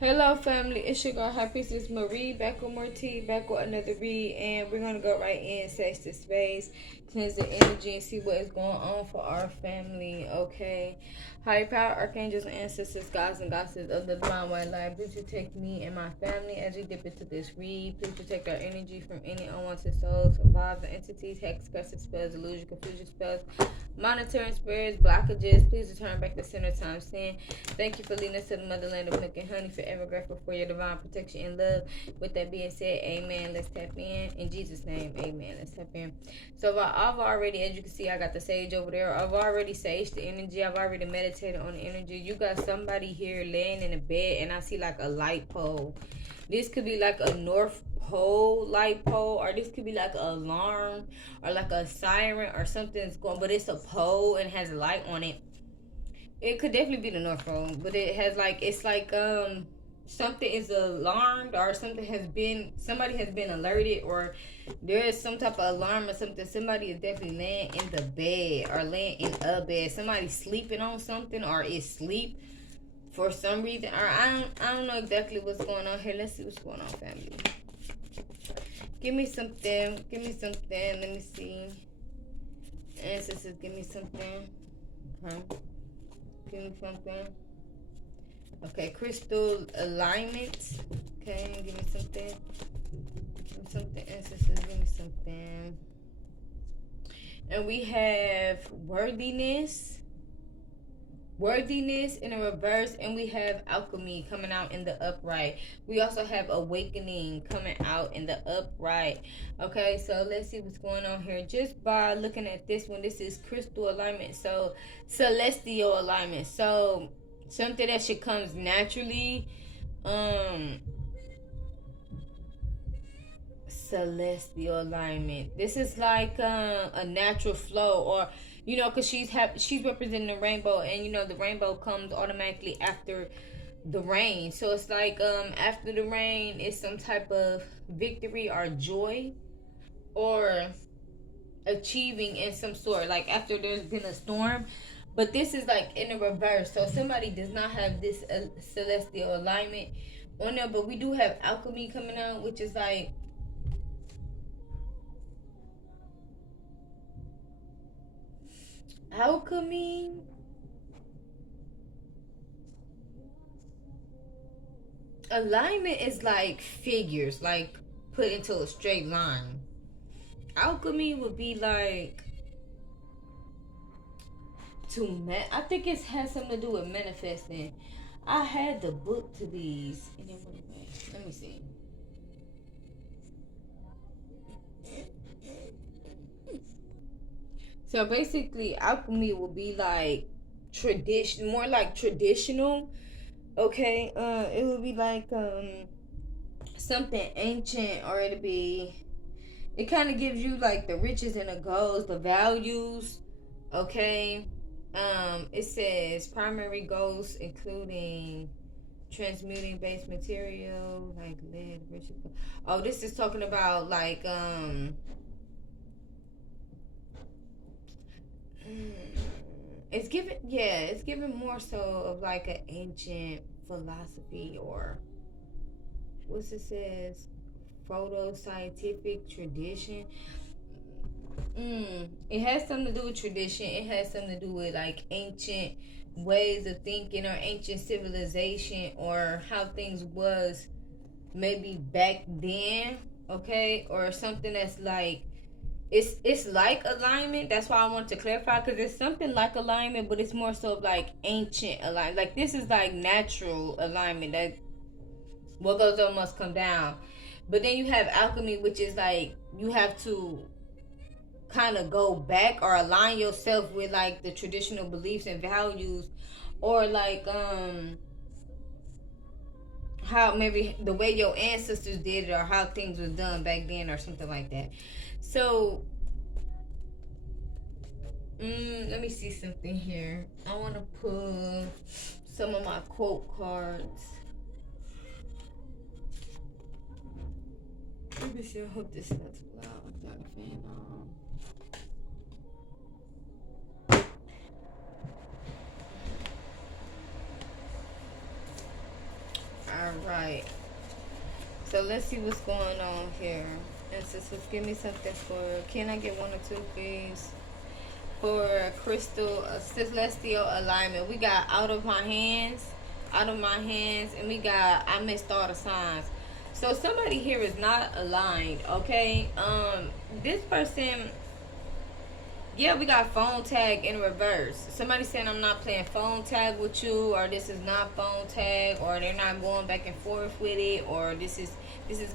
Hello, family. It's your girl, High Priestess Marie, back with more tea, back with another read, and we're gonna go right in, sex the space, cleanse the energy, and see what is going on for our family. Okay, high power, archangels, ancestors, gods, and goddesses of the divine white light. Please protect me and my family as we dip into this read. Please protect our energy from any unwanted souls, vibes, and entities, hex, curses, spells, illusion, confusion spells, monitoring spirits, blockages. Please return back to center time sin. Thank you for leading us to the motherland of milk and honey. Forever grateful for your divine protection and love. With that being said, amen. Let's tap in. In Jesus' name, amen. Let's tap in. So I've already, as you can see, I got the sage over there. I've already saged the energy. I've already meditated on the energy. You got somebody here laying in a bed, and I see like a light pole. This could be like a North Pole light pole, or this could be like an alarm, or like a siren, or something's going, but it's a pole and has a light on it. It could definitely be the North Pole, but it has like, it's like something is alarmed, or somebody has been alerted, or there is some type of alarm or something. Somebody is definitely laying in the bed, or laying in a bed. Somebody's sleeping on something, or is sleep for some reason, or I don't know exactly what's going on here. Let's see what's going on, family. Give me something. Give me something. Let me see. Ancestors, give me something. Okay. Give me something. Okay, crystal alignment. Okay, give me something. Give me something. Ancestors, give me something. And we have worthiness. Worthiness in a reverse, and we have alchemy coming out in the upright. We also have awakening coming out in the upright. Okay, so let's see what's going on here just by looking at this one. This is crystal alignment, so celestial alignment, so something that should comes naturally. Celestial alignment, this is like a natural flow, or because she's representing the rainbow, and the rainbow comes automatically after the rain. So it's like after the rain is some type of victory or joy, or achieving in some sort, like after there's been a storm. But this is like in the reverse, so somebody does not have this celestial alignment on there. But we do have alchemy coming out, which is like alchemy. Alignment is like figures, like put into a straight line. Alchemy would be like I think it has something to do with manifesting. I had the book to these, and it went away. Let me see. So basically, alchemy will be like tradition, more like traditional. Okay, it would be like something ancient, or it'd be. It kind of gives you like the riches and the goals, the values. Okay, it says primary goals including transmuting base material like lead, riches. Oh, this is talking about like it's given more so of like an ancient philosophy, or what's it says, photo scientific tradition. It has something to do with tradition. It has something to do with like ancient ways of thinking, or ancient civilization, or how things was maybe back then. Okay, or something that's like it's like alignment. That's why I want to clarify, because it's something like alignment, but it's more so like ancient alignment. Like this is like natural alignment, that what goes up must come down. But then you have alchemy, which is like you have to kind of go back or align yourself with like the traditional beliefs and values, or like how maybe the way your ancestors did it, or how things was done back then, or something like that. So let me see something here. I want to pull some of my quote cards. Let me see. I hope this is not too loud. I got a fan on. All right. So let's see what's going on here. And sisters, give me something for. Can I get one or two, please? For crystal celestial alignment, we got out of my hands, and we got I missed all the signs. So somebody here is not aligned. Okay, this person. Yeah, we got phone tag in reverse. Somebody saying I'm not playing phone tag with you, or this is not phone tag, or they're not going back and forth with it, or this is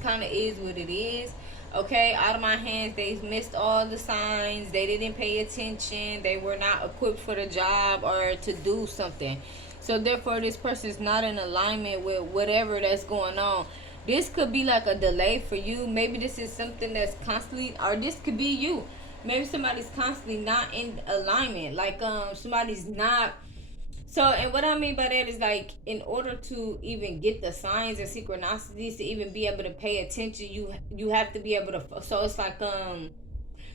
kind of is what it is. Okay, out of my hands, they missed all the signs. They didn't pay attention. They were not equipped for the job or to do something. So therefore, this person is not in alignment with whatever that's going on. This could be like a delay for you. Maybe this is something that's constantly, or this could be you. Maybe somebody's constantly not in alignment. Like somebody's not. So, and what I mean by that is like, in order to even get the signs and synchronicities, to even be able to pay attention, you have to be able to. So it's like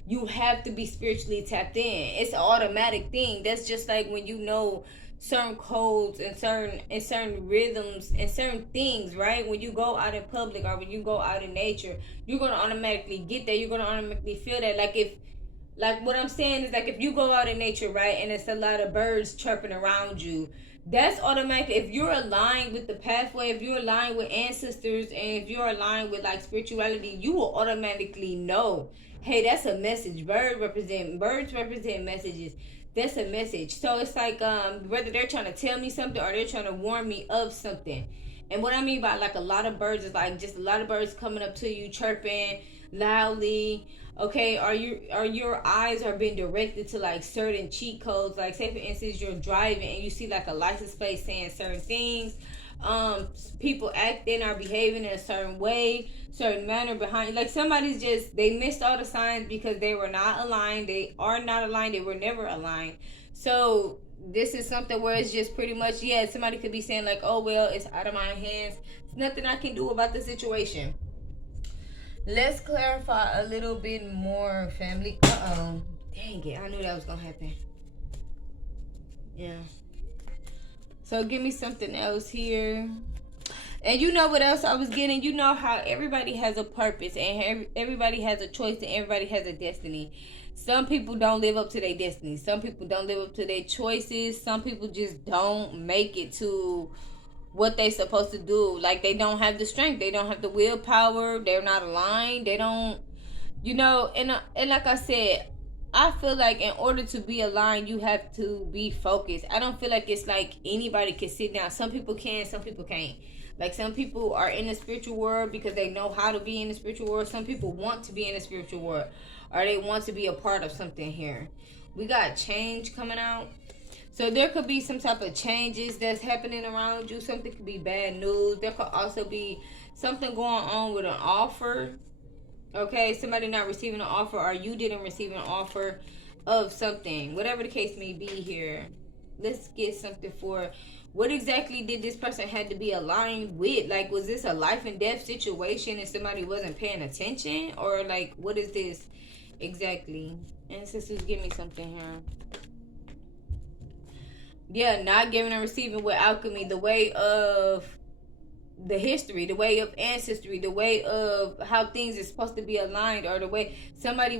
you have to be spiritually tapped in. It's an automatic thing. That's just like when you know certain codes and certain rhythms and certain things, right? When you go out in public or when you go out in nature, you're gonna automatically get that. You're gonna automatically feel that. Like what I'm saying is, like, if you go out in nature, right, and it's a lot of birds chirping around you, that's automatic. If you're aligned with the pathway, if you're aligned with ancestors, and if you're aligned with like spirituality, you will automatically know, hey, that's a message. Birds represent messages. That's a message. So it's like whether they're trying to tell me something or they're trying to warn me of something. And what I mean by like a lot of birds is like just a lot of birds coming up to you, chirping loudly. Okay, are your eyes are being directed to like certain cheat codes? Like, say for instance, you're driving and you see like a license plate saying certain things. People acting or behaving in a certain way, certain manner behind you. Like somebody's just, they missed all the signs because they were not aligned. They are not aligned. They were never aligned. So this is something where it's just pretty much, yeah, somebody could be saying like, oh well, it's out of my hands. There's nothing I can do about the situation. Let's clarify a little bit more, family. Uh-oh. Dang it. I knew that was going to happen. Yeah. So give me something else here. And you know what else I was getting? You know how everybody has a purpose and everybody has a choice and everybody has a destiny. Some people don't live up to their destiny. Some people don't live up to their choices. Some people just don't make it to what they supposed to do. Like, they don't have the strength, they don't have the willpower, they're not aligned, they don't, you know. And like I said, I feel like in order to be aligned, you have to be focused. I don't feel like it's like anybody can sit down. Some people can, some people can't. Like, some people are in the spiritual world because they know how to be in the spiritual world. Some people want to be in the spiritual world, or they want to be a part of something here. We got change coming out. So there could be some type of changes that's happening around you. Something could be bad news. There could also be something going on with an offer. Okay, somebody not receiving an offer, or you didn't receive an offer of something. Whatever the case may be here. Let's get something for, what exactly did this person have to be aligned with? Like, was this a life and death situation and somebody wasn't paying attention? Or like, what is this exactly? And sisters, give me something here. Yeah, not giving and receiving with alchemy, the way of the history, the way of ancestry, the way of how things are supposed to be aligned, or the way somebody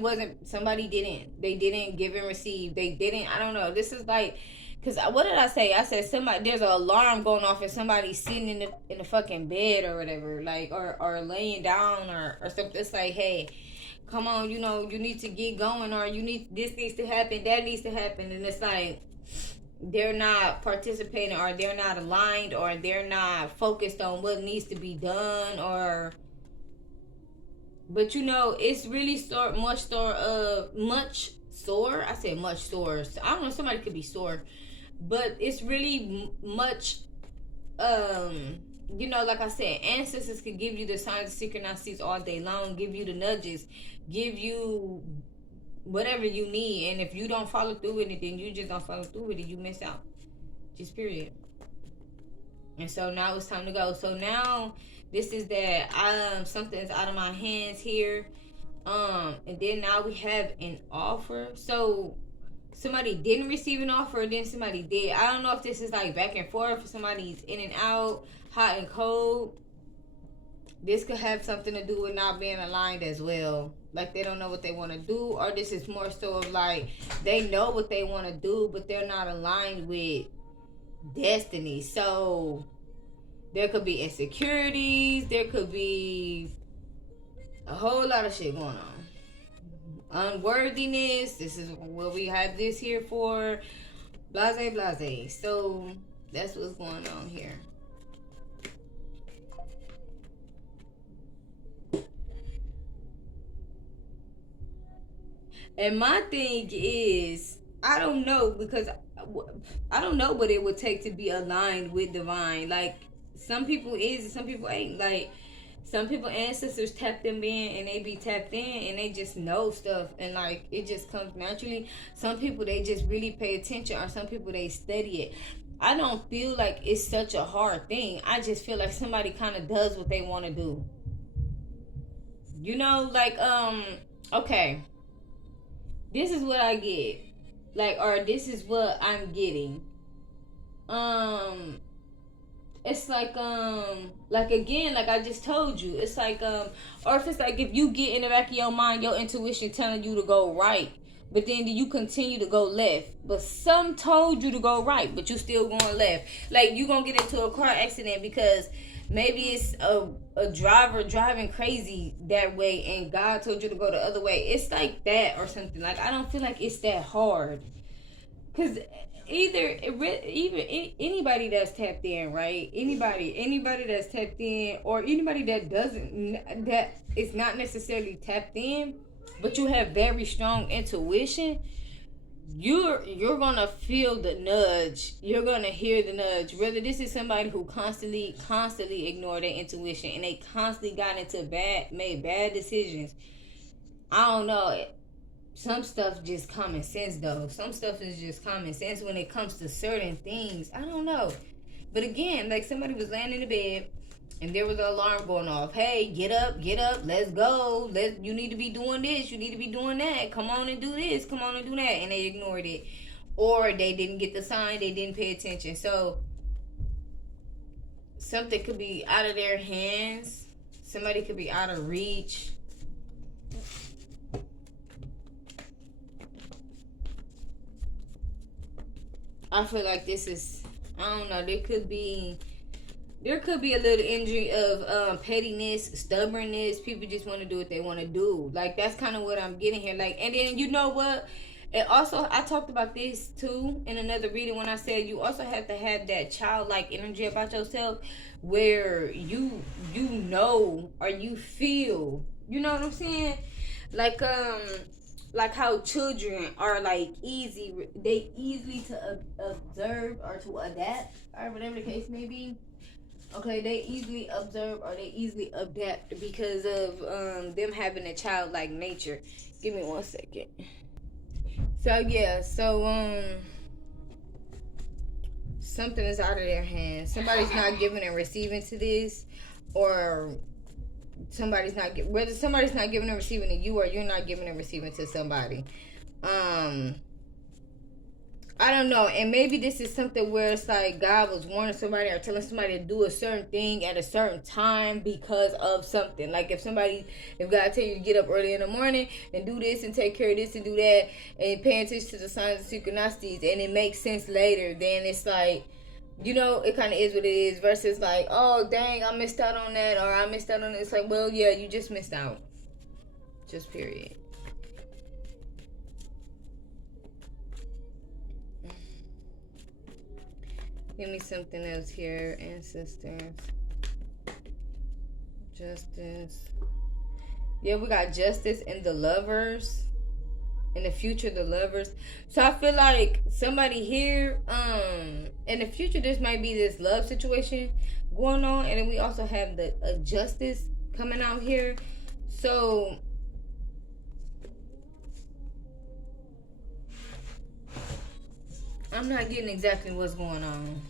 didn't give and receive. They didn't, I don't know. This is like, because what did I say? I said somebody, there's an alarm going off and somebody's sitting in the fucking bed or whatever, like, or laying down or something. It's like, hey, come on, you know, you need to get going, or this needs to happen, that needs to happen. And it's like, they're not participating, or they're not aligned, or they're not focused on what needs to be done, or, but you know, it's really much sore. I said much sore. I don't know, somebody could be sore, but it's really much, you know, like I said, ancestors could give you the signs and synchronicities all day long, give you the nudges, give you whatever you need. And if you don't follow through with it, then you just don't follow through with it. You miss out. Just period. And so now it's time to go. So now this is that something's out of my hands here. And then now we have an offer. So somebody didn't receive an offer, and then somebody did. I don't know if this is like back and forth, if somebody's in and out, hot and cold. This could have something to do with not being aligned as well. Like they don't know what they want to do, or this is more so of like they know what they want to do, but they're not aligned with destiny. So there could be insecurities, there could be a whole lot of shit going on. Unworthiness, this is what we have this here for. Blase, blase. So that's what's going on here. And my thing is, I don't know, because I don't know what it would take to be aligned with divine. Like, some people is and some people ain't. Like, some people ancestors tap them in and they be tapped in and they just know stuff and like it just comes naturally. Some people they just really pay attention, or some people they study it. I don't feel like it's such a hard thing. I just feel like somebody kind of does what they want to do. You know, like okay, this is what I get. Like, or this is what I'm getting. It's like again, like I just told you, it's like or if it's like if you get in the back of your mind your intuition telling you to go right, but then you continue to go left, but some told you to go right but you still going left. Like you gonna get into a car accident because maybe it's a driver driving crazy that way and God told you to go the other way. It's like that or something. Like I don't feel like it's that hard, because even anybody that's tapped in, right? Anybody that's tapped in, or anybody that doesn't, that is not necessarily tapped in, but you have very strong intuition, you're gonna feel the nudge. You're gonna hear the nudge. Whether this is somebody who constantly ignored their intuition and they constantly got into made bad decisions. I don't know. Some stuff just common sense though. Some stuff is just common sense when it comes to certain things. I don't know. But again, like somebody was laying in the bed and there was an alarm going off. Hey, get up, let's go. You need to be doing this, you need to be doing that. Come on and do this, come on and do that. And they ignored it. Or they didn't get the sign, they didn't pay attention. So something could be out of their hands. Somebody could be out of reach. I feel like this is, I don't know, there could be a little injury of pettiness, stubbornness. People just want to do what they want to do. Like that's kind of what I'm getting here. Like, and then you know what? And also, I talked about this too in another reading when I said you also have to have that childlike energy about yourself, where you know or you feel. You know what I'm saying? Like how children are like they easily to observe or to adapt, or whatever the case may be. Okay, they easily observe or they easily adapt because of them having a childlike nature. Give me 1 second. So yeah, something is out of their hands. Somebody's not giving and receiving to this, or whether somebody's not giving and receiving to you, or you're not giving and receiving to somebody. I don't know. And maybe this is something where it's like God was warning somebody or telling somebody to do a certain thing at a certain time because of something. Like if God tell you to get up early in the morning and do this and take care of this and do that and pay attention to the signs and synchronicities, and it makes sense later, then it's like, you know, it kind of is what it is, versus like, oh dang, I missed out on that, or I missed out on it. It's like, well, yeah, you just missed out. Just period. Give me something else here, ancestors. Justice. Yeah, we got justice and the lovers. In the future, the lovers. So I feel like somebody here, in the future, this might be this love situation going on, and then we also have the justice coming out here. So I'm not getting exactly what's going on.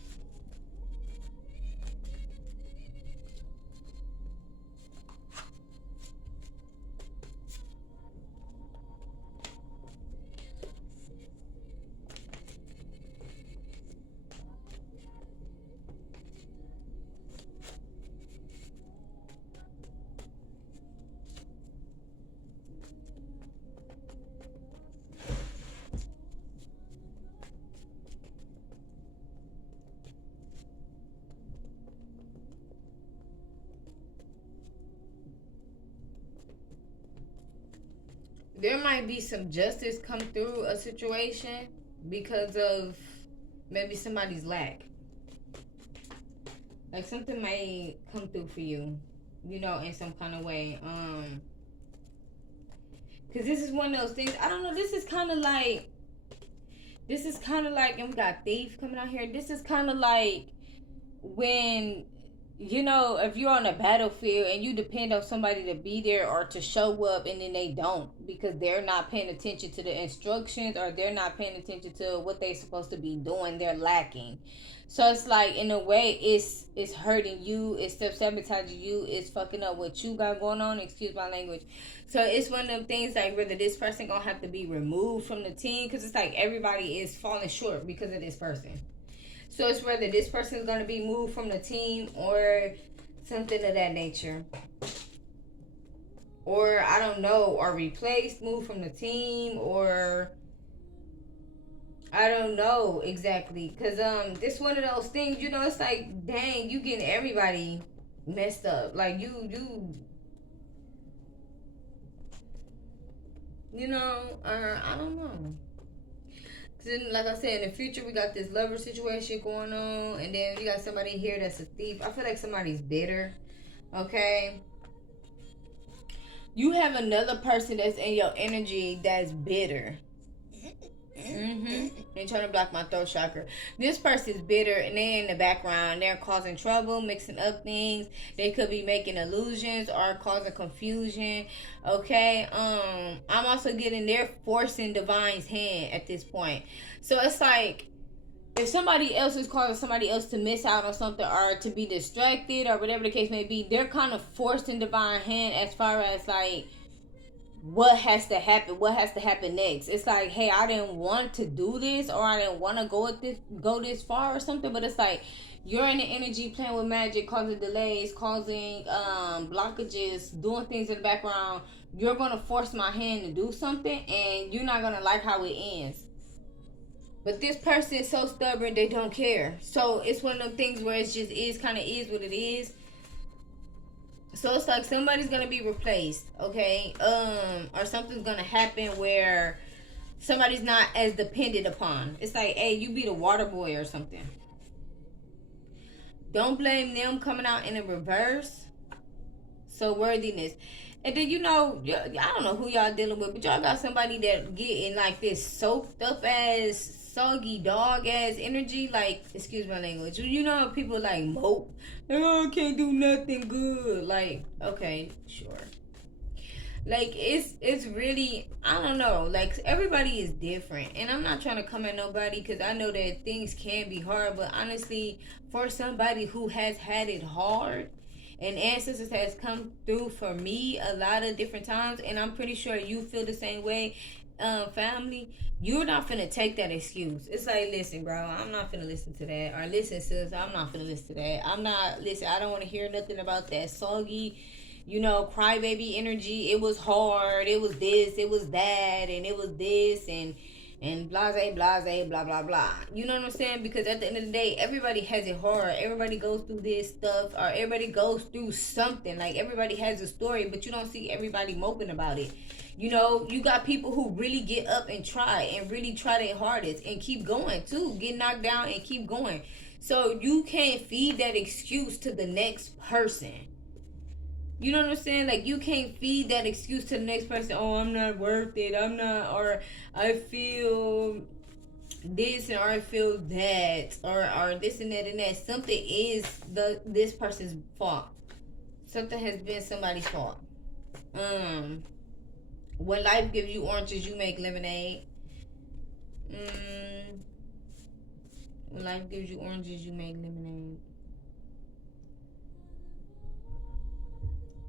there might be some justice come through a situation because of maybe somebody's lack. Like something may come through for you, you know, in some kind of way. Because this is one of those things. I don't know. This is kind of like, and we got thief coming out here. This is kind of like when, you know, if you're on a battlefield and you depend on somebody to be there or to show up, and then they don't because they're not paying attention to the instructions, or they're not paying attention to what they're supposed to be doing. They're lacking. So it's like, in a way, it's hurting you, it's self-sabotaging you, it's fucking up what you got going on, excuse my language. So it's one of them things, like, whether this person gonna have to be removed from the team, because it's like everybody is falling short because of this person. So it's whether this person is gonna be moved from the team or something of that nature. Or, I don't know, or replaced, moved from the team, or I don't know exactly, because this one of those things, you know, it's like, dang, you getting everybody messed up. Like, you know, I don't know. Cause like I said, in the future, we got this lover situation going on, and then you got somebody here that's a thief. I feel like somebody's bitter, okay? You have another person that's in your energy that's bitter. They're trying to block my throat chakra. This person's bitter, and they're in the background. They're causing trouble, mixing up things. They could be making illusions or causing confusion. Okay. I'm also getting, they're forcing divine's hand at this point. So it's like, if somebody else is causing somebody else to miss out on something or to be distracted or whatever the case may be, they're kind of forcing divine hand as far as like, what has to happen next. It's like, hey, I didn't want to do this, or I didn't want to go this far or something, but it's like you're in the energy playing with magic, causing delays, causing blockages, doing things in the background. You're gonna force my hand to do something, and you're not gonna like how it ends. But this person is so stubborn, they don't care. So it's one of those things where it just is what it is. So it's like somebody's gonna be replaced, okay? Or something's gonna happen where somebody's not as dependent upon. It's like, hey, you be the water boy or something. Don't blame them coming out in a reverse. So worthiness. And then, you know, I don't know who y'all dealing with, but y'all got somebody that getting like this soaked up ass, soggy dog ass energy. Like, excuse my language. You know, people like mope. Oh, I can't do nothing good. Like, okay, sure. Like, it's really, I don't know. Like, everybody is different. And I'm not trying to come at nobody, because I know that things can be hard. But honestly, for somebody who has had it hard, and ancestors has come through for me a lot of different times, and I'm pretty sure you feel the same way, family, you're not finna take that excuse. It's like, listen, bro, I'm not finna listen to that. Or listen, sis, I'm not finna listen to that. I don't want to hear nothing about that soggy, you know, crybaby energy. It was hard, it was this, it was that, and it was this, and blase, blah, blah, blah. You know what I'm saying? Because at the end of the day, everybody has it hard. Everybody goes through this stuff, or everybody goes through something. Like, everybody has a story, but you don't see everybody moping about it. You know, you got people who really get up and really try their hardest and keep going too. Get knocked down and keep going. So you can't feed that excuse to the next person. You know what I'm saying? Like, you can't feed that excuse to the next person. Oh, I'm not worth it. I'm not, or I feel this, or I feel that, or this and that and that. Something is this person's fault. Something has been somebody's fault. When life gives you oranges, you make lemonade. When life gives you oranges, you make lemonade.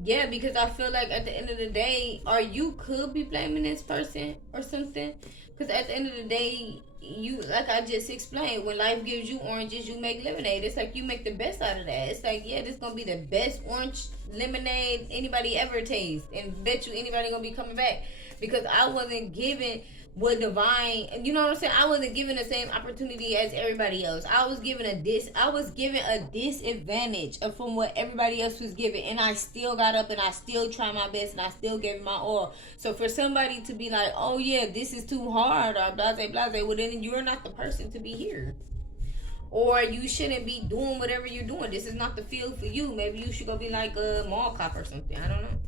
Yeah, because I feel like at the end of the day, or you could be blaming this person or something. Because at the end of the day, you, like I just explained, when life gives you oranges, you make lemonade. It's like you make the best out of that. It's like, yeah, this is going to be the best orange lemonade anybody ever tastes. And bet you anybody going to be coming back. Because I wasn't given what divine, you know what I'm saying? I wasn't given the same opportunity as everybody else. I was given a disadvantage from what everybody else was given, and I still got up and I still tried my best and I still gave my all. So for somebody to be like, oh yeah, this is too hard or blase blase, well then you're not the person to be here. Or you shouldn't be doing whatever you're doing. This is not the field for you. Maybe you should go be like a mall cop or something. I don't know.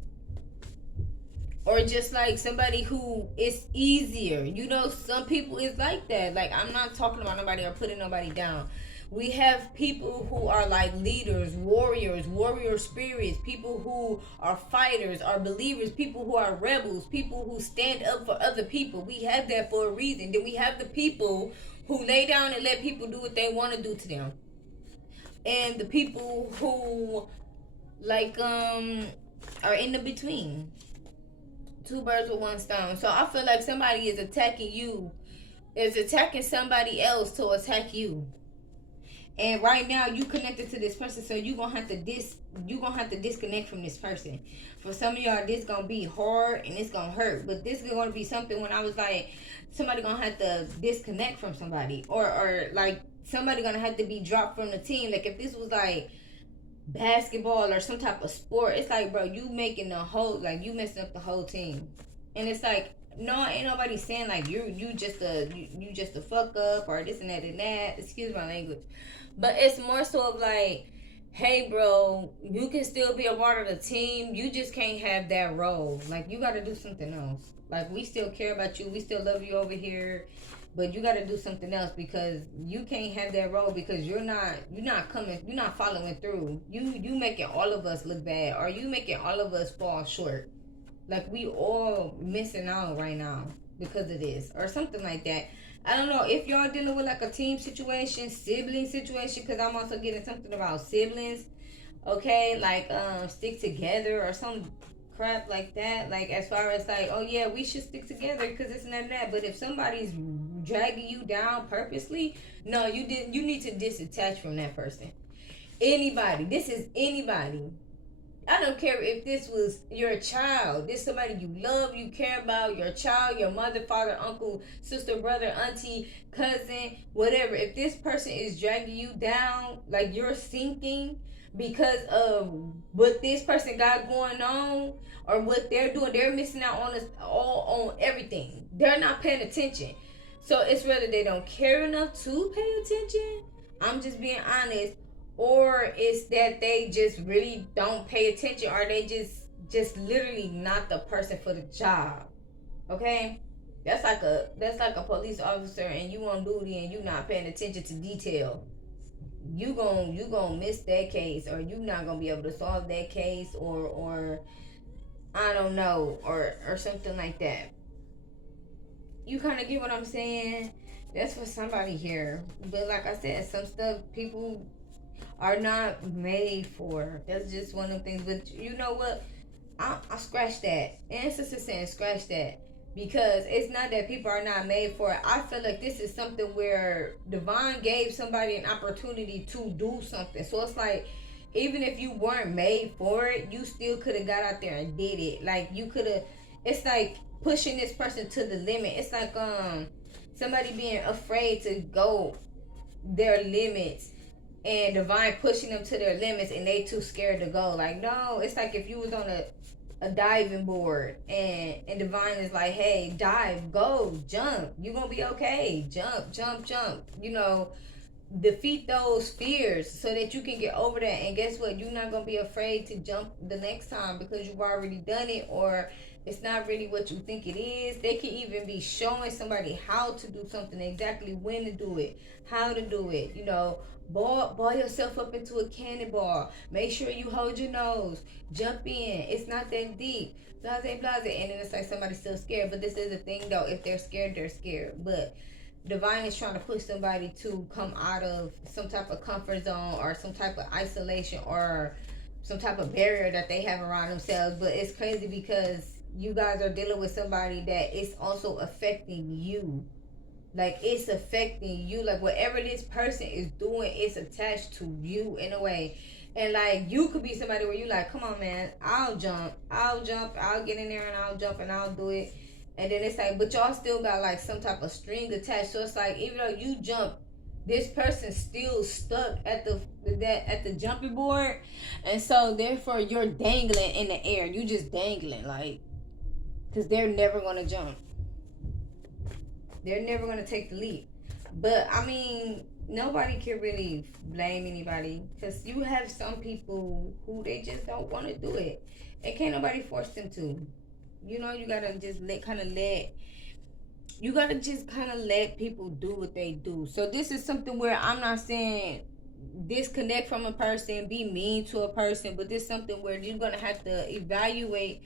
Or just like somebody who is easier. You know, some people is like that. Like, I'm not talking about nobody or putting nobody down. We have people who are like leaders, warrior spirits, people who are fighters, are believers, people who are rebels, people who stand up for other people. We have that for a reason. Then we have the people who lay down and let people do what they want to do to them. And the people who like are in the between. Two birds with one stone. So I feel like somebody is attacking you, is attacking somebody else to attack you. And right now you connected to this person, so you gonna have to disconnect from this person. For some of y'all, this gonna be hard and it's gonna hurt. But this is gonna be something when I was like, somebody gonna have to disconnect from somebody, or like somebody gonna have to be dropped from the team. Like if this was like basketball or some type of sport, it's like, bro, you making the whole, like, you messing up the whole team. And it's like, no, ain't nobody saying like you just a fuck up or this and that. Excuse my language, but it's more so of like, hey, bro, you can still be a part of the team. You just can't have that role. Like, you got to do something else. Like, we still care about you. We still love you over here. But you got to do something else, because you can't have that role, because you're not following through. You making all of us look bad, or you making all of us fall short. Like, we all missing out right now because of this, or something like that. I don't know if y'all dealing with like a team situation, sibling situation, because I'm also getting something about siblings. Okay, like stick together or some crap like that. Like, as far as like, oh yeah, we should stick together because it's not that. But if somebody's dragging you down purposely, no, you need to disattach from that person. Anybody, this is anybody. I don't care if this was your child. This somebody you love, you care about, your child, your mother, father, uncle, sister, brother, auntie, cousin, whatever. If this person is dragging you down, like you're sinking because of what this person got going on or what they're doing, they're missing out on us all, on everything. They're not paying attention. So it's whether they don't care enough to pay attention. I'm just being honest. Or it's that they just really don't pay attention, or they just literally not the person for the job. Okay? That's like a police officer and you on duty and you not paying attention to detail. You gon' miss that case, or you not gonna be able to solve that case, or I don't know, or something like that. You kind of get what I'm saying? That's for somebody here. But like I said, some stuff people are not made for. That's just one of the things. But you know what? I scratch that. Ancestors saying scratch that. Because it's not that people are not made for it. I feel like this is something where divine gave somebody an opportunity to do something. So it's like, even if you weren't made for it, you still could have got out there and did it. Like, you could have, it's like pushing this person to the limit. It's like somebody being afraid to go their limits, and divine pushing them to their limits, and they too scared to go. Like, no, it's like if you was on a diving board and divine is like, hey, dive, go, jump, you gonna be okay, jump, you know, defeat those fears so that you can get over that. And guess what, you're not gonna be afraid to jump the next time because you've already done it, or it's not really what you think it is. They can even be showing somebody how to do something, exactly when to do it, how to do it, you know. Ball yourself up into a cannonball. Make sure you hold your nose. Jump in. It's not that deep. Blase. And then it's like somebody's still scared. But this is the thing, though. If they're scared, they're scared. But divine is trying to push somebody to come out of some type of comfort zone, or some type of isolation, or some type of barrier that they have around themselves. But it's crazy because you guys are dealing with somebody that is also affecting you. Like, it's affecting you. Like, whatever this person is doing, it's attached to you in a way. And like, you could be somebody where you like, come on, man, I'll jump, I'll get in there and I'll jump and I'll do it. And then it's like, but y'all still got like some type of string attached. So it's like, even though you jump, this person's still stuck at the jumping board, and so therefore you're dangling in the air. You just dangling, like, because they're never gonna jump. They're never gonna take the leap. But I mean, nobody can really blame anybody, because you have some people who they just don't want to do it, and can't nobody force them to. You know, you gotta just let people do what they do. So this is something where I'm not saying disconnect from a person, be mean to a person, but this is something where you're gonna have to evaluate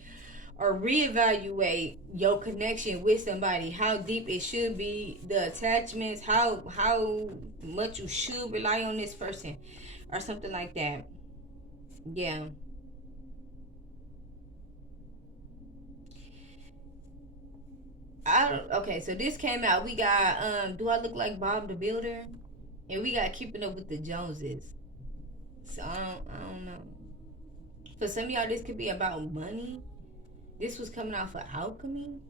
or reevaluate your connection with somebody, how deep it should be, the attachments, how much you should rely on this person, or something like that. Yeah. Okay, so this came out. We got Do I Look Like Bob the Builder? And we got Keeping Up with the Joneses. So I don't know. For some of y'all, this could be about money. This was coming out for alchemy.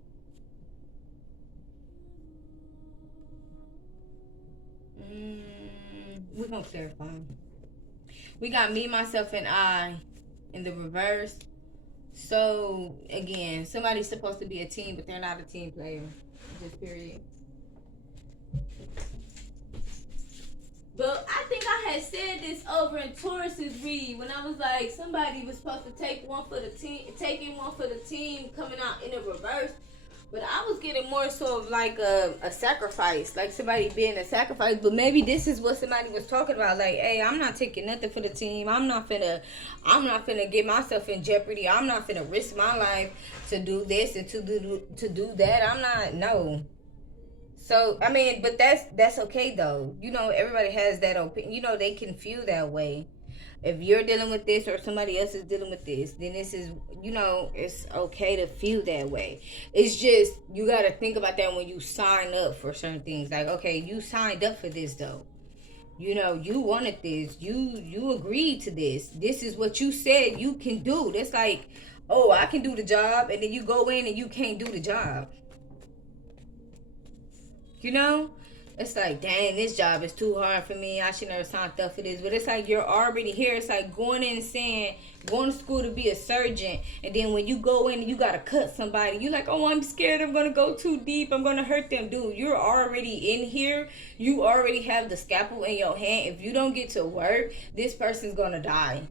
We're gonna clarify. We got Me, Myself, and I in the reverse. So again, somebody's supposed to be a team, but they're not a team player. Just period. But I think I had said this over in Taurus's read when I was like, somebody was supposed to take one for the team, taking one for the team, coming out in the reverse. But I was getting more so of like a sacrifice, like somebody being a sacrifice. But maybe this is what somebody was talking about. Like, hey, I'm not taking nothing for the team. I'm not finna get myself in jeopardy. I'm not finna risk my life to do this and to do that. I'm not, no. So I mean, but that's okay though. You know, everybody has that opinion. You know, they can feel that way. If you're dealing with this or somebody else is dealing with this, then this is, you know, it's okay to feel that way. It's just, you got to think about that when you sign up for certain things. Like, okay, you signed up for this though. You know, you wanted this. You agreed to this. This is what you said you can do. That's like, oh, I can do the job. And then you go in and you can't do the job. You know? It's like, dang, this job is too hard for me. I should never sign up for this. But it's like you're already here. It's like going in and saying, going to school to be a surgeon. And then when you go in and you got to cut somebody, you're like, oh, I'm scared. I'm going to go too deep. I'm going to hurt them. Dude, you're already in here. You already have the scalpel in your hand. If you don't get to work, this person's going to die.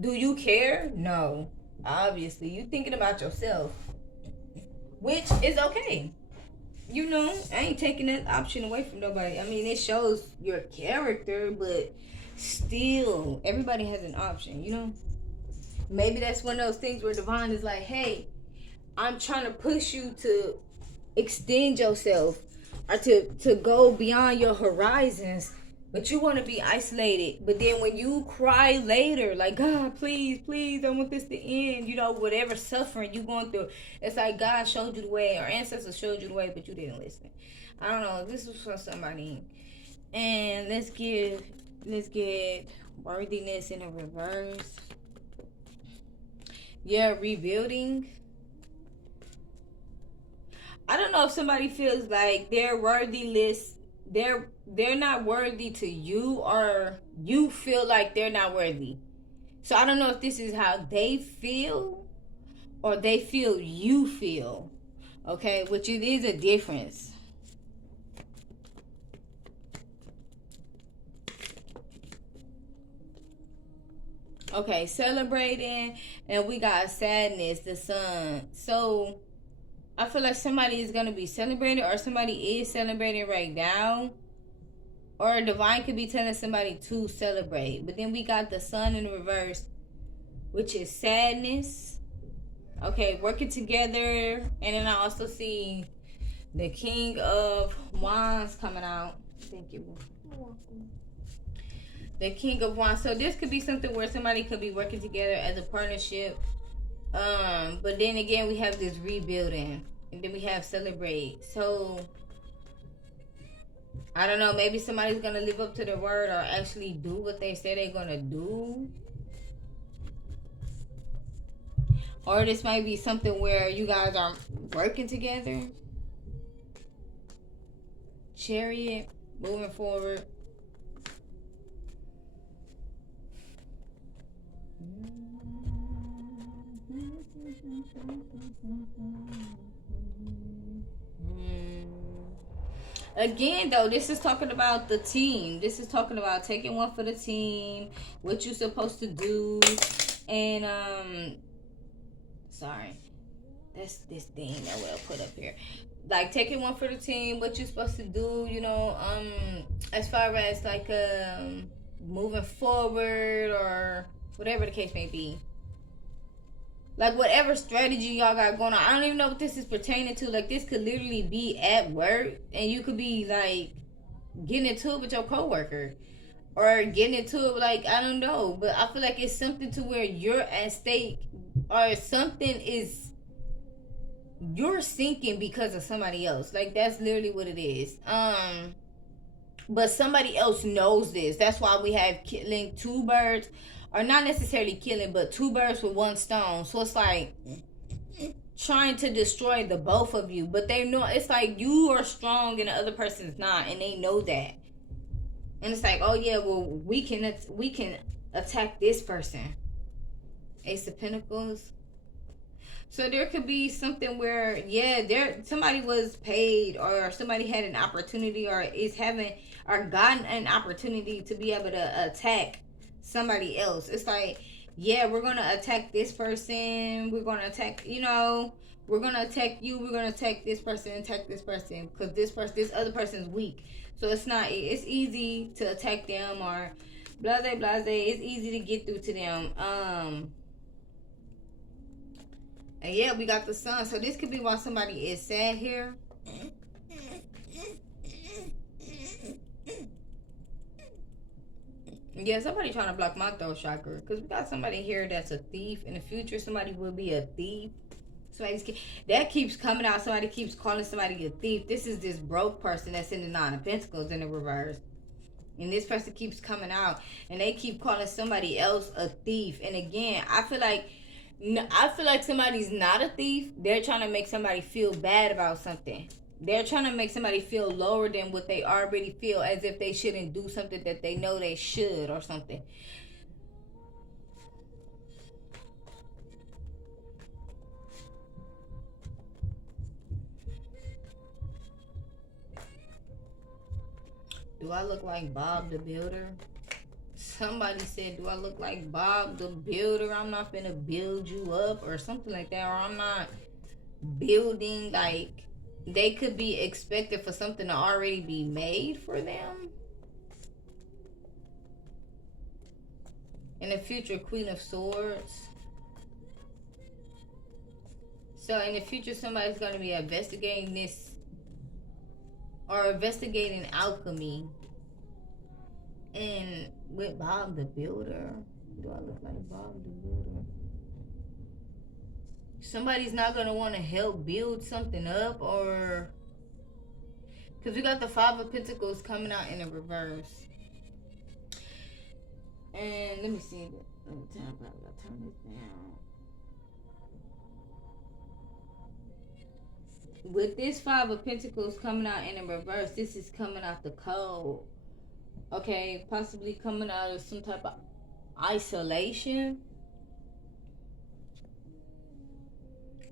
Do you care? No. Obviously. You're thinking about yourself. Which is okay. You know, I ain't taking that option away from nobody. I mean, it shows your character, but still, everybody has an option, you know? Maybe that's one of those things where Divine is like, hey, I'm trying to push you to extend yourself or to go beyond your horizons, but you want to be isolated. But then when you cry later, like, God, please, please, I want this to end. You know, whatever suffering you going through, it's like God showed you the way, or ancestors showed you the way, but you didn't listen. I don't know. This was for somebody. And let's get worthiness in a reverse. Yeah, rebuilding. I don't know if somebody feels like they're worthiness. They're not worthy to you, or you feel like they're not worthy. So I don't know if this is how they feel or they feel you feel. Okay, which it is a difference. Okay, celebrating, and we got sadness, the sun. So I feel like somebody is going to be celebrating, or somebody is celebrating right now. Or Divine could be telling somebody to celebrate. But then we got the sun in reverse, which is sadness. Okay, working together. And then I also see the King of Wands coming out. Thank you. You're welcome. The King of Wands. So this could be something where somebody could be working together as a partnership. But then again, we have this rebuilding. And then we have celebrate. So I don't know, maybe somebody's going to live up to their word or actually do what they say they're going to do. Or this might be something where you guys are working together. Chariot, moving forward. Again, though, this is talking about the team. This is talking about taking one for the team, what you're supposed to do, and sorry, that's this thing that we'll put up here. Like taking one for the team, what you're supposed to do, you know, as far as like moving forward or whatever the case may be. Like whatever strategy y'all got going on. I don't even know what this is pertaining to. Like this could literally be at work and you could be like getting into it with your coworker. Or getting into it like, I don't know. But I feel like it's something to where you're at stake or something is you're sinking because of somebody else. Like that's literally what it is. But somebody else knows this. That's why we have killing two birds. Or not necessarily killing, but two birds with one stone. So it's like trying to destroy the both of you. But they know, it's like you are strong and the other person's not. And they know that. And it's like, oh yeah, well, we can attack this person. Ace of Pentacles. So there could be something where, yeah, somebody was paid or somebody had an opportunity or is having or gotten an opportunity to be able to attack somebody else. It's like, yeah, we're gonna attack this person, we're gonna attack, you know, we're gonna attack you, we're gonna attack this person, because this other person's weak. So it's easy to attack them or blase. It's easy to get through to them. And yeah, we got the sun. So this could be why somebody is sad here. Yeah, somebody trying to block my throat chakra. Because we got somebody here that's a thief. In the future, somebody will be a thief. That keeps coming out. Somebody keeps calling somebody a thief. This is this broke person that's in the Nine of Pentacles in the reverse. And this person keeps coming out. And they keep calling somebody else a thief. And again, I feel like somebody's not a thief. They're trying to make somebody feel bad about something. They're trying to make somebody feel lower than what they already feel, as if they shouldn't do something that they know they should or something. Do I look like Bob the Builder? Somebody said, do I look like Bob the Builder? I'm not gonna build you up or something like that. Or I'm not building, like, they could be expected for something to already be made for them. In the future, Queen of Swords. So in the future, somebody's going to be investigating this or investigating alchemy. And with Bob the Builder, do I look like Bob the Builder? Somebody's not going to want to help build something up, or because we got the Five of Pentacles coming out in the reverse. And let me see. Let me turn this down. With this Five of Pentacles coming out in the reverse, this is coming out the cold. Okay, possibly coming out of some type of isolation.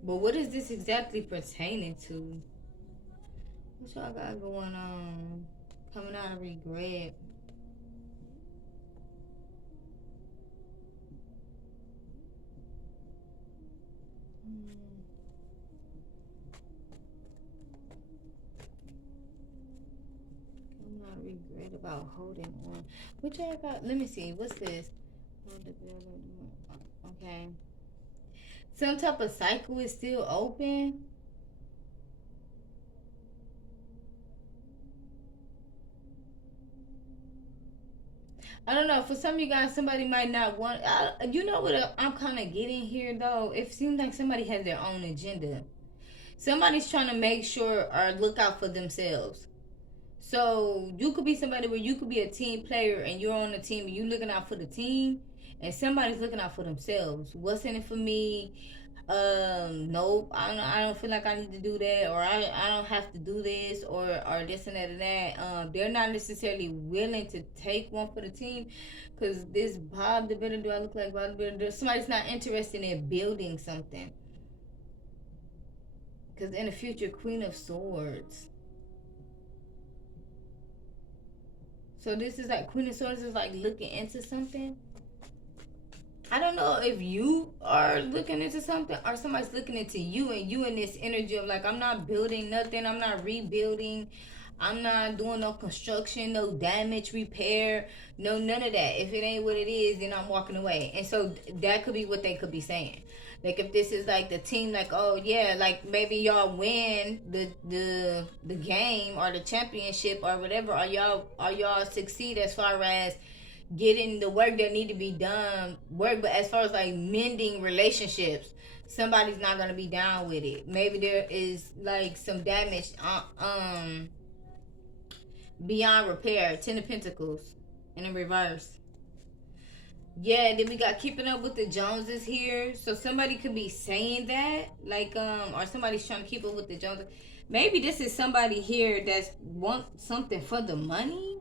But what is this exactly pertaining to? What y'all got going on? Coming out of regret. Coming out of regret about holding on. What y'all got? Let me see. What's this? Okay. Some type of cycle is still open. I don't know. For some of you guys, somebody might not want... you know what I'm kind of getting here, though? It seems like somebody has their own agenda. Somebody's trying to make sure or look out for themselves. So you could be somebody where you could be a team player and you're on the team and you're looking out for the team. and somebody's looking out for themselves. What's in it for me? Nope, I don't feel like I need to do that, or I don't have to do this, or this and that and that. They're not necessarily willing to take one for the team, because this Bob the Builder, do I look like Bob the Builder? Somebody's not interested in building something, because in the future, Queen of Swords. So this is like Queen of Swords is like looking into something. I don't know if you are looking into something or somebody's looking into you, and you in this energy of like, I'm not building nothing, I'm not rebuilding, I'm not doing no construction, no damage, repair, no none of that. If it ain't what it is, then I'm walking away. And so that could be what they could be saying. Like if this is like the team, like, oh yeah, like maybe y'all win the game or the championship or whatever, or y'all succeed as far as getting the work that need to be done work, but as far as like mending relationships, somebody's not gonna be down with it. Maybe there is like some damage beyond repair. 10 of Pentacles in the reverse. Yeah, then we got keeping up with the Joneses here. So somebody could be saying that, like, or somebody's trying to keep up with the Joneses. Maybe this is somebody here that's want something for the money.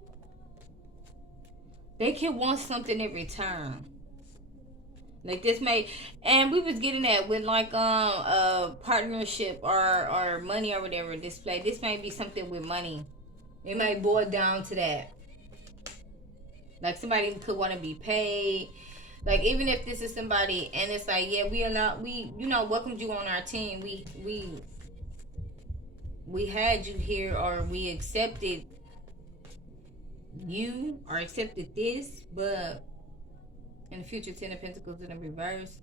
They can want something in return. Like this may, and we was getting that with like a partnership or money or whatever display. This may be something with money. It might boil down to that. Like somebody could want to be paid. Like even if this is somebody and it's like, yeah, we welcomed you on our team. We had you here, or we accepted you or accepted this, but in the future, 10 of Pentacles in the reverse,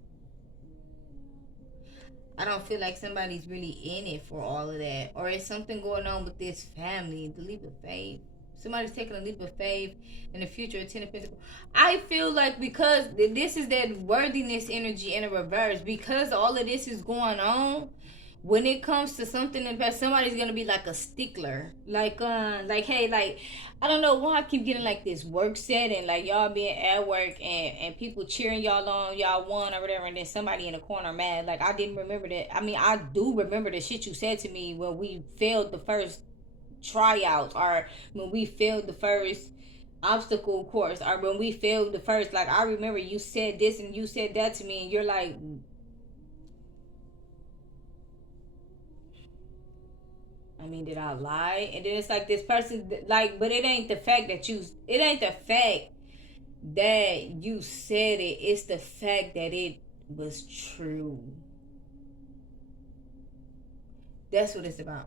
I don't feel like somebody's really in it for all of that. Or is something going on with this family, the leap of faith. Somebody's taking a leap of faith in the future, 10 of Pentacles. I feel like because this is that worthiness energy in a reverse, because all of this is going on, when it comes to something in the past, somebody's gonna be like a stickler, like hey, like I don't know why I keep getting like this work setting, like y'all being at work and people cheering y'all on, y'all won or whatever, and then somebody in the corner mad. Like I didn't remember that. I mean, I do remember the shit you said to me when we failed the first tryouts, or when we failed the first obstacle course, or when we failed the first. Like I remember you said this and you said that to me, and you're like, I mean, did I lie? And then it's like this person, like, but it ain't the fact that you said it. It's the fact that it was true. That's what it's about.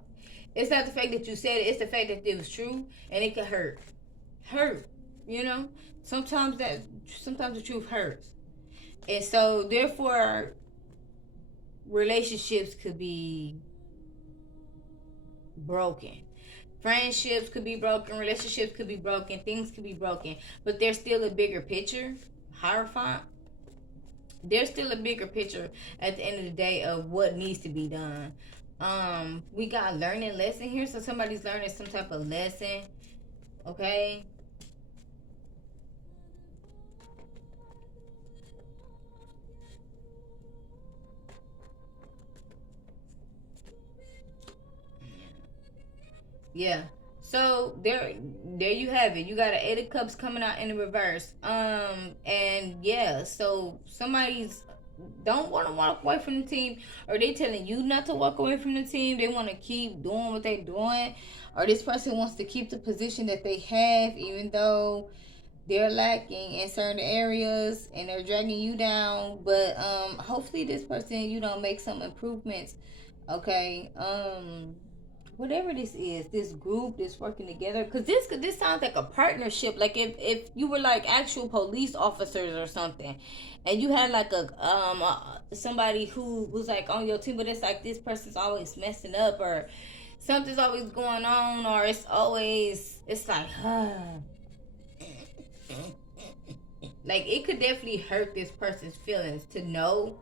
It's not the fact that you said it. It's the fact that it was true, and it could hurt. You know. Sometimes the truth hurts, and so therefore, relationships could be broken. Friendships could be broken, relationships could be broken, things could be broken, but there's still a bigger picture. Hierophant. There's still a bigger picture at the end of the day of what needs to be done. We got learning lesson here, so somebody's learning some type of lesson. Okay. Yeah. So there you have it. You got an 8 of Cups coming out in the reverse. And yeah, so somebody's don't want to walk away from the team, or they telling you not to walk away from the team. They want to keep doing what they're doing, or this person wants to keep the position that they have, even though they're lacking in certain areas and they're dragging you down. But hopefully this person, make some improvements. Okay. Whatever this is, this group that's working together, because this sounds like a partnership. Like if you were like actual police officers or something, and you had like somebody who was like on your team, but it's like this person's always messing up, or something's always going on, or it's like like it could definitely hurt this person's feelings to know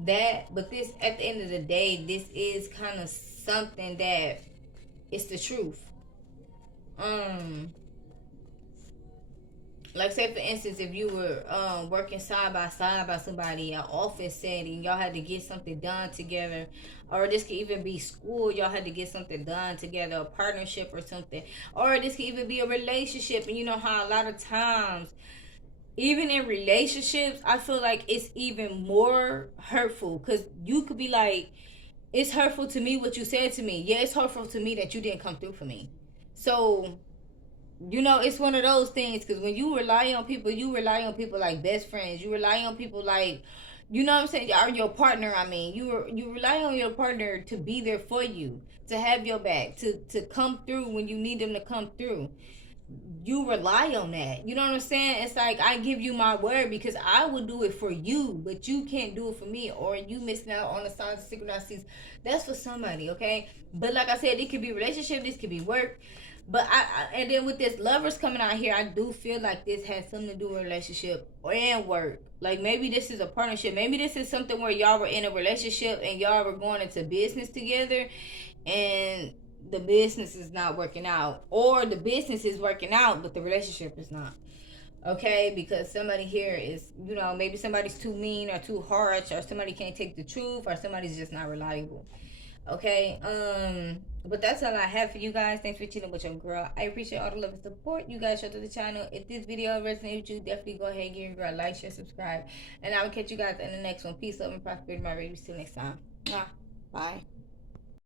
that. But this, at the end of the day, this is kind of something that it's the truth. Like, say for instance, if you were working side by side by somebody in an office setting, y'all had to get something done together, or this could even be school, y'all had to get something done together, a partnership or something, or this could even be a relationship. And you know how a lot of times, even in relationships, I feel like it's even more hurtful, because you could be like, it's hurtful to me what you said to me. Yeah, it's hurtful to me that you didn't come through for me. So, you know, it's one of those things, because when you rely on people, you rely on people like best friends. You rely on people like, you know what I'm saying, or your partner. I mean, you rely on your partner to be there for you, to have your back, to come through when you need them to come through. You rely on that. You know what I'm saying? It's like, I give you my word because I will do it for you, but you can't do it for me, or you missing out on the signs of synchronicities. That's for somebody, okay? But like I said, it could be relationship, this could be work. But and then with this lovers coming out here, I do feel like this has something to do with relationship and work. Like, maybe this is a partnership. Maybe this is something where y'all were in a relationship and y'all were going into business together, and the business is not working out, or the business is working out but the relationship is not, okay? Because somebody here is, you know, maybe somebody's too mean or too harsh, or somebody can't take the truth, or somebody's just not reliable, okay? But that's all I have for you guys. Thanks for tuning with your girl. I appreciate all the love and support you guys show to the channel. If this video resonated with you, definitely go ahead and give your girl a like, share, subscribe, and I will catch you guys in the next one. Peace, love, and prosperity, my babies. Till next time. Bye.